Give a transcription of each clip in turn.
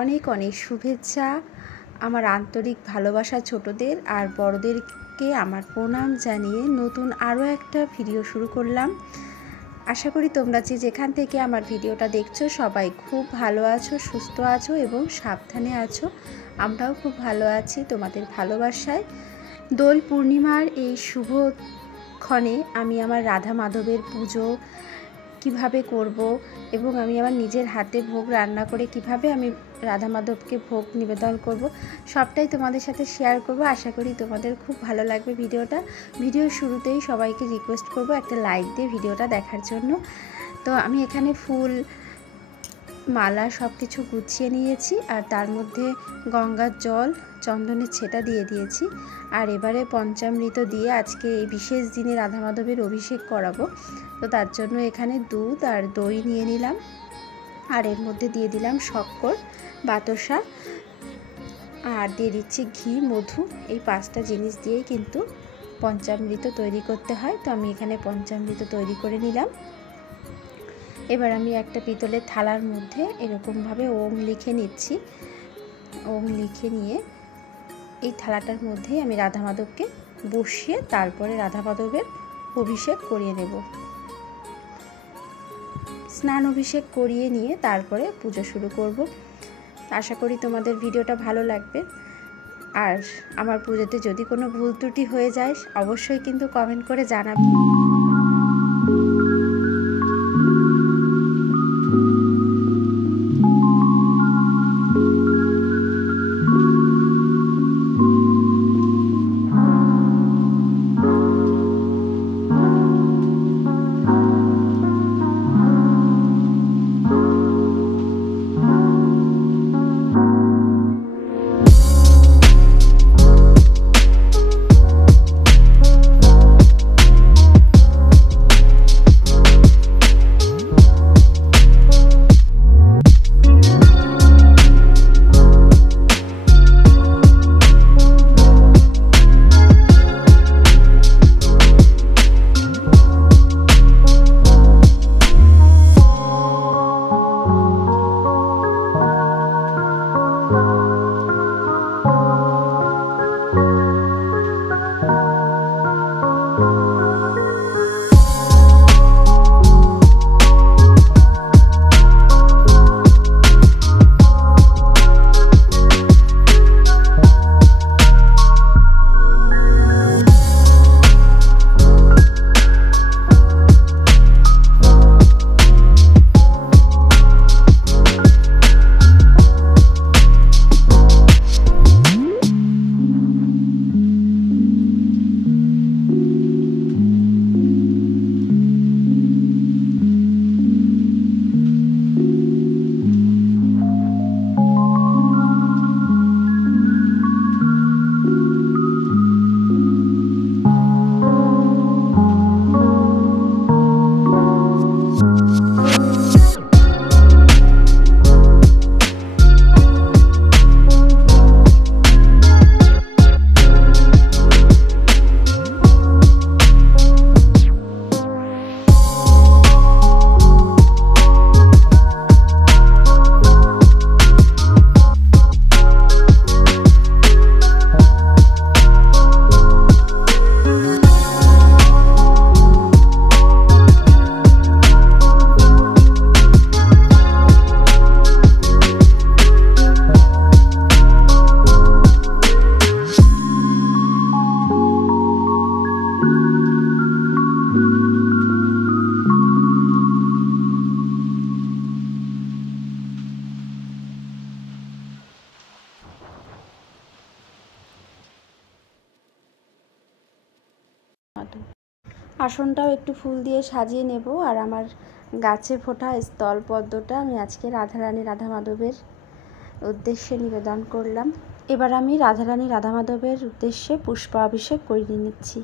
অনেক অনেক শুভেচ্ছা। আমার আন্তরিক ভালোবাসা ছোটদের আর বড়দেরকে আমার প্রণাম জানিয়ে নতুন আরও একটা ভিডিও শুরু করলাম। আশা করি তোমরা যেখান থেকে আমার ভিডিওটা দেখছো সবাই খুব ভালো আছো, সুস্থ আছো এবং সাবধানে আছো। আমরাও খুব ভালো আছি তোমাদের ভালোবাসায়। দোল পূর্ণিমার এই শুভক্ষণে আমি আমার রাধা মাধবের পুজো কিভাবে করব এবং আমি আমার নিজের হাতে ভোগ রান্না করে কিভাবে আমি রাধা মাধবকে ভোগ নিবেদন করব সবটাই তোমাদের সাথে শেয়ার করব। আশা করি তোমাদের খুব ভালো লাগবে ভিডিওটা। ভিডিওর শুরুতেই সবাইকে রিকোয়েস্ট করব একটা লাইক দিয়ে ভিডিওটা দেখার জন্য। তো আমি এখানে ফুল মালা সব কিছু গুছিয়ে নিয়েছি আর তার মধ্যে গঙ্গার জল চন্দনের ছেটা দিয়ে দিয়েছি। আর এবারে পঞ্চামৃত দিয়ে আজকে এই বিশেষ দিনে রাধা মাধবের অভিষেক করাবো। তো তার জন্য এখানে দুধ আর দই নিয়ে নিলাম আর এর মধ্যে দিয়ে দিলাম শক্কর, বাতাসা আর দিয়ে দিচ্ছি ঘি, মধু। এই 5টা জিনিস দিয়েই কিন্তু পঞ্চামৃত তৈরি করতে হয়। তো আমি এখানে পঞ্চামৃত তৈরি করে নিলাম। এবার আমি একটা পিতলের থালার মধ্যে এরকমভাবে ওম লিখে নিচ্ছি। ওম লিখে নিয়ে এই থালাটার মধ্যেই আমি রাধা মাধবকে বসিয়ে তারপরে রাধা মাধবের অভিষেক করিয়ে নেব। স্নান অভিষেক করিয়ে নিয়ে তারপরে পুজো শুরু করব। আশা করি তোমাদের ভিডিওটা ভালো লাগবে। আর আমার পুজোতে যদি কোনো ভুল ত্রুটি হয়ে যায় অবশ্যই কিন্তু কমেন্ট করে জানাবে। আসনটাও একটু ফুল দিয়ে সাজিয়ে নেব। আর আমার গাছে ফোটা স্থলপদ্মটা আমি আজকে রাধারানী রাধা মাধবের উদ্দেশ্যে নিবেদন করলাম। এবার আমি রাধারানী রাধা মাধবের উদ্দেশ্যে পুষ্পাভিষেক করিয়ে নিচ্ছি।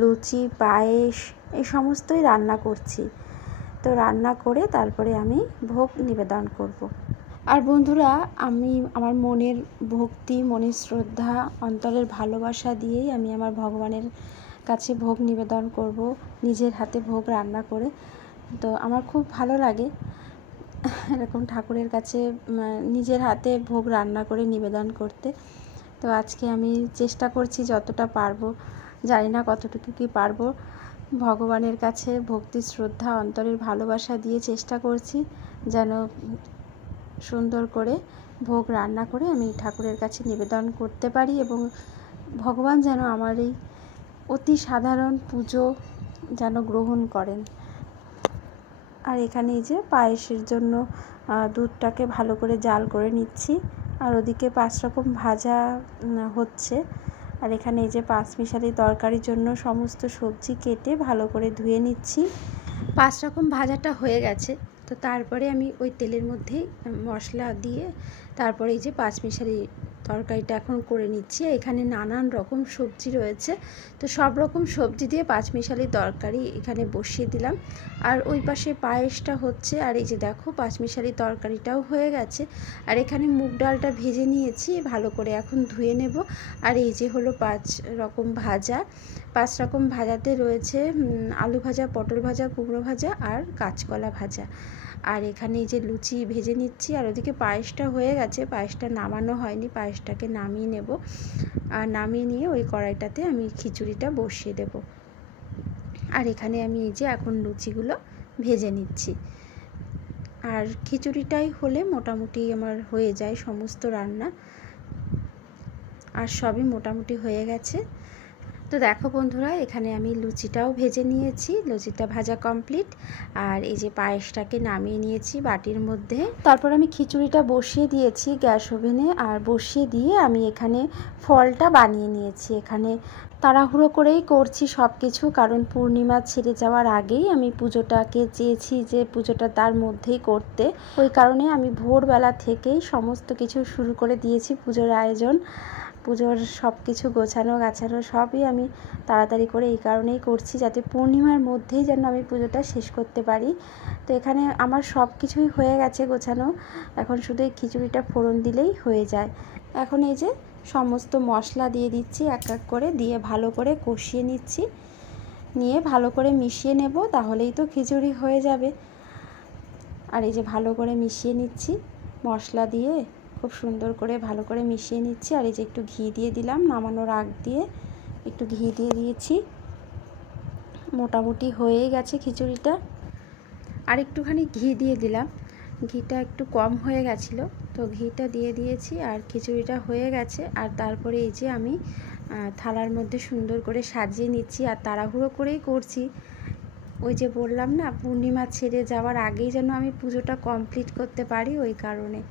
লুচি, পায়েস এই সমস্তই রান্না করছি। তো রান্না করে তারপরে আমি ভোগ নিবেদন করব। আর বন্ধুরা, আমি আমার মনের ভক্তি, মনের শ্রদ্ধা, অন্তরের ভালোবাসা দিয়েই আমি আমার ভগবানের কাছে ভোগ নিবেদন করব, নিজের হাতে ভোগ রান্না করে। তো আমার খুব ভালো লাগে এরকম ঠাকুরের কাছে নিজের হাতে ভোগ রান্না করে নিবেদন করতে। তো আজকে আমি চেষ্টা করছি যতটা পারবো, জানি না কতটুকু কি পারবো, ভগবানের কাছে ভক্তি, শ্রদ্ধা, অন্তরের ভালোবাসা দিয়ে চেষ্টা করছি যেন সুন্দর করে ভোগ রান্না করে আমি ঠাকুরের কাছে নিবেদন করতে পারি এবং ভগবান যেন আমার এই অতি সাধারণ পুজো যেন গ্রহণ করেন। আর এখানে এই যে পায়েসের জন্য দুধটাকে ভালো করে জাল করে নিচ্ছি, আর ওদিকে 5 রকম ভাজা হচ্ছে। আর এখানে এই যে পাঁচমিশালি তরকারির জন্য সমস্ত সবজি কেটে ভালো করে ধুয়ে নিচ্ছি। 5 রকম ভাজাটা হয়ে গেছে, তো তারপরে আমি ওই তেলের মধ্যেই মশলা দিয়ে তারপরে এই যে পাঁচমিশালি তরকারিটা এখন করে নিচ্ছি। এখানে নানান রকম সবজি রয়েছে, তো সব রকম সবজি দিয়ে পাঁচমিশালি তরকারি এখানে বসিয়ে দিলাম। আর ওই পাশে পায়েসটা হচ্ছে, আর এই যে দেখো পাঁচমিশালি তরকারিটাও হয়ে গেছে। আর এখানে মুগ ডালটা ভেজে নিয়েছি ভালো করে, এখন ধুয়ে নেব। আর এই যে হলো 5 রকম ভাজা। 5 রকম ভাজাতে রয়েছে আলু ভাজা, পটল ভাজা, কুমড়ো ভাজা আর কাঁচকলা ভাজা। আর এখানে এই যে লুচি ভেজে নিচ্ছি। আর ওদিকে পায়েসটা হয়ে গেছে, পায়েসটা নামানো হয়নি, পায়েসটাকে নামিয়ে নেব। আর নামিয়ে নিয়ে ওই কড়াইটাতে আমি খিচুড়িটা বসিয়ে দেব। আর এখানে আমি এই যে এখন লুচিগুলো ভেজে নিচ্ছি। আর খিচুড়িটাই হলে মোটামুটি আমার হয়ে যায় সমস্ত রান্না, আর সবই মোটামুটি হয়ে গেছে। তো দেখো বন্ধুরা, এখানে আমি লুচিটাও ভেজে নিয়েছি, লুচিটা ভাজা কমপ্লিট। আর এই যে পায়েসটাকে নামিয়ে নিয়েছি বাটির মধ্যে। তারপর আমি খিচুড়িটা বসিয়ে দিয়েছি গ্যাস ওভেনে, আর বসিয়ে দিয়ে আমি এখানে ফলটা বানিয়ে নিয়েছি। এখানে তাড়াহুড়ো করেই করছি সব কিছু, কারণ পূর্ণিমা ছেড়ে যাওয়ার আগেই আমি পুজোটাকে চেয়েছি যে পুজোটা তার মধ্যেই করতে। ওই কারণে আমি ভোরবেলা থেকেই সমস্ত কিছু শুরু করে দিয়েছি পুজোর আয়োজন। পুজোর সব কিছু গোছানো গাছানো সবই আমি তাড়াতাড়ি করে এই কারণেই করছি, যাতে পূর্ণিমার মধ্যেই যেন আমি পুজোটা শেষ করতে পারি। তো এখানে আমার সব কিছুই হয়ে গেছে গোছানো, এখন শুধু এই খিচুড়িটা ফোড়ন দিলেই হয়ে যায়। এখন এই যে সমস্ত মশলা দিয়ে দিচ্ছি এক এক করে, দিয়ে ভালো করে কষিয়ে নিচ্ছি, নিয়ে ভালো করে মিশিয়ে নেব, তাহলেই তো খিচুড়ি হয়ে যাবে। আর এই যে ভালো করে মিশিয়ে নিচ্ছি মশলা দিয়ে, খুব সুন্দর করে ভালো করে মিশিয়ে নিচ্ছি। আর এই যে একটু ঘি দিয়ে দিলাম, নামানোর আগ দিয়ে একটু ঘি দিয়ে দিয়েছি। মোটামুটি হয়েই গেছে খিচুড়িটা। আর একটুখানি ঘি দিয়ে দিলাম, ঘিটা একটু কম হয়ে গেছিলো, তো ঘিটা দিয়ে দিয়েছি। আর খিচুড়িটা হয়ে গেছে। আর তারপরে এই যে আমি থালার মধ্যে সুন্দর করে সাজিয়ে নিচ্ছি। আর তাড়াহুড়ো করেই করছি, ওই যে বললাম না পূর্ণিমা ছেড়ে যাওয়ার আগেই যেন আমি পুজোটা কমপ্লিট করতে পারি, ওই কারণে।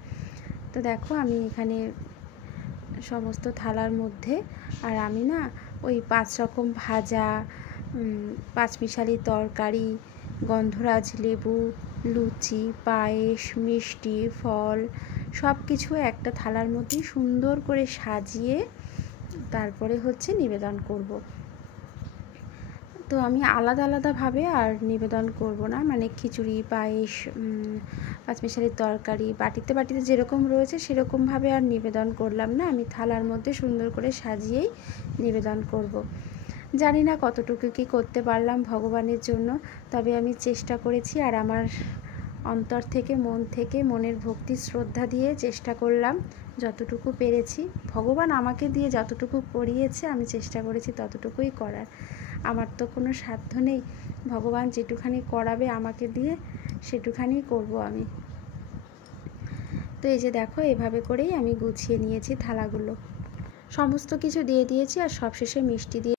তো দেখো আমি এখানে সমস্ত থালার মধ্যে, আর আমি না ওই 5 রকম ভাজা, পাঁচমিশালি তরকারি, গন্ধরাজ লেবু, লুচি, পায়েস, মিষ্টি, ফল সব কিছু একটা থালার মধ্যে সুন্দর করে সাজিয়ে তারপরে হচ্ছে নিবেদন করব। তো আমি আলাদা আলাদাভাবে আর নিবেদন করব না, মানে খিচুড়ি, পায়েস, পাঁচমিশালির তরকারি বাটিতে বাটিতে যেরকম রয়েছে সেরকমভাবে আর নিবেদন করলাম না, আমি থালার মধ্যে সুন্দর করে সাজিয়েই নিবেদন করব। জানি না কতটুকু কি করতে পারলাম ভগবানের জন্য, তবে আমি চেষ্টা করেছি। আর আমার অন্তর থেকে, মন থেকে, মনের ভক্তি শ্রদ্ধা দিয়ে চেষ্টা করলাম যতটুকু পেরেছি। ভগবান আমাকে দিয়ে যতটুকু করিয়েছে আমি চেষ্টা করেছি ততটুকুই করার। আমার তো কোনো সাধ্য নেই, ভগবান যেটুখানি করাবে আমাকে দিয়ে সেটুখানি করব আমি। তো এই যে দেখো এভাবে করেই আমি গুছিয়ে নিয়েছি থালাগুলো, সমস্ত কিছু দিয়ে দিয়েছি। আর সবশেষে মিষ্টি দিয়ে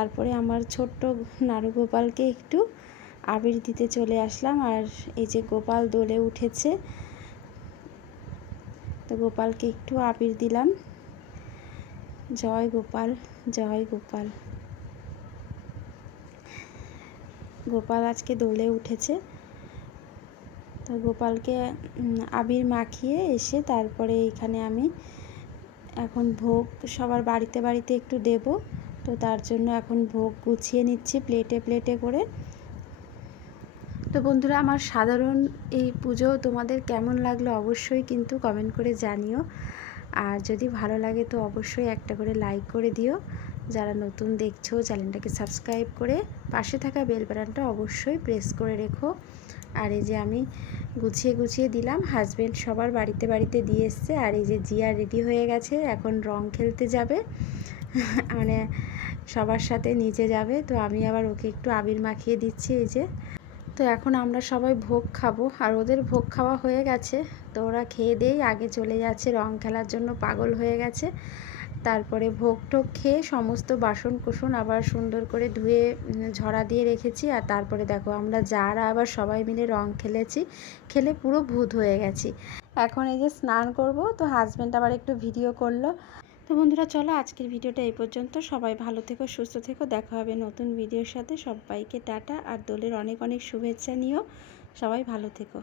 তারপরে আমার ছোট্ট নাড়ু গোপালকে একটু আবির দিতে চলে আসলাম। আর এই যে গোপাল দোলে উঠেছে, তো গোপালকে একটু আবির দিলাম। জয় গোপাল, জয় গোপাল। গোপাল আজকে দোলে উঠেছে, তো গোপালকে আবির মাখিয়ে এসে তারপরে এখানে আমি এখন ভোগ সবার বাড়িতে বাড়িতে একটু দেব, তো তার জন্য এখন ভোগ গুছিয়ে নিচ্ছি প্লেটে প্লেটে করে। তো বন্ধুরা, আমার সাধারণ এই পুজো তোমাদের কেমন লাগলো অবশ্যই কিন্তু কমেন্ট করে জানিও। আর যদি ভালো লাগে তো অবশ্যই একটা করে লাইক করে দিও। যারা নতুন দেখছো চ্যানেলটাকে সাবস্ক্রাইব করে পাশে থাকা বেল বাটনটা অবশ্যই প্রেস করে রেখো। আর এই যে আমি গুছিয়ে গুছিয়ে দিলাম, হাজব্যান্ড সবার বাড়িতে বাড়িতে দিয়ে এসছে। আর এই যে জিয়া রেডি হয়ে গেছে, এখন রং খেলতে যাবে, মানে সবার সাথে নিচে যাবে। তো আমি আবার ওকে একটু আবির মাখিয়ে দিচ্ছি এই যে। তো এখন আমরা সবাই ভোগ খাবো, আর ওদের ভোগ খাওয়া হয়ে গেছে, তো ওরা খেয়ে দিয়েই আগে চলে যাচ্ছে, রং খেলার জন্য পাগল হয়ে গেছে। তারপরে ভোগ টোগ খেয়ে সমস্ত বাসন কুসন আবার সুন্দর করে ধুয়ে ঝরা দিয়ে রেখেছি। আর তারপরে দেখো আমরা যারা আবার সবাই মিলে রং খেলেছি, খেলে পুরো ভূত হয়ে গেছি। এখন এই যে স্নান করব, তো হাজব্যান্ড আবার একটু ভিডিও করলো। তো বন্ধুরা চলো আজকের ভিডিওটা এই পর্যন্ত। সবাই ভালো থেকো, সুস্থ থেকো, দেখা হবে নতুন ভিডিওর সাথে। সবাইকে টাটা, আর দোলের অনেক অনেক শুভেচ্ছা নিও। সবাই ভালো থেকো।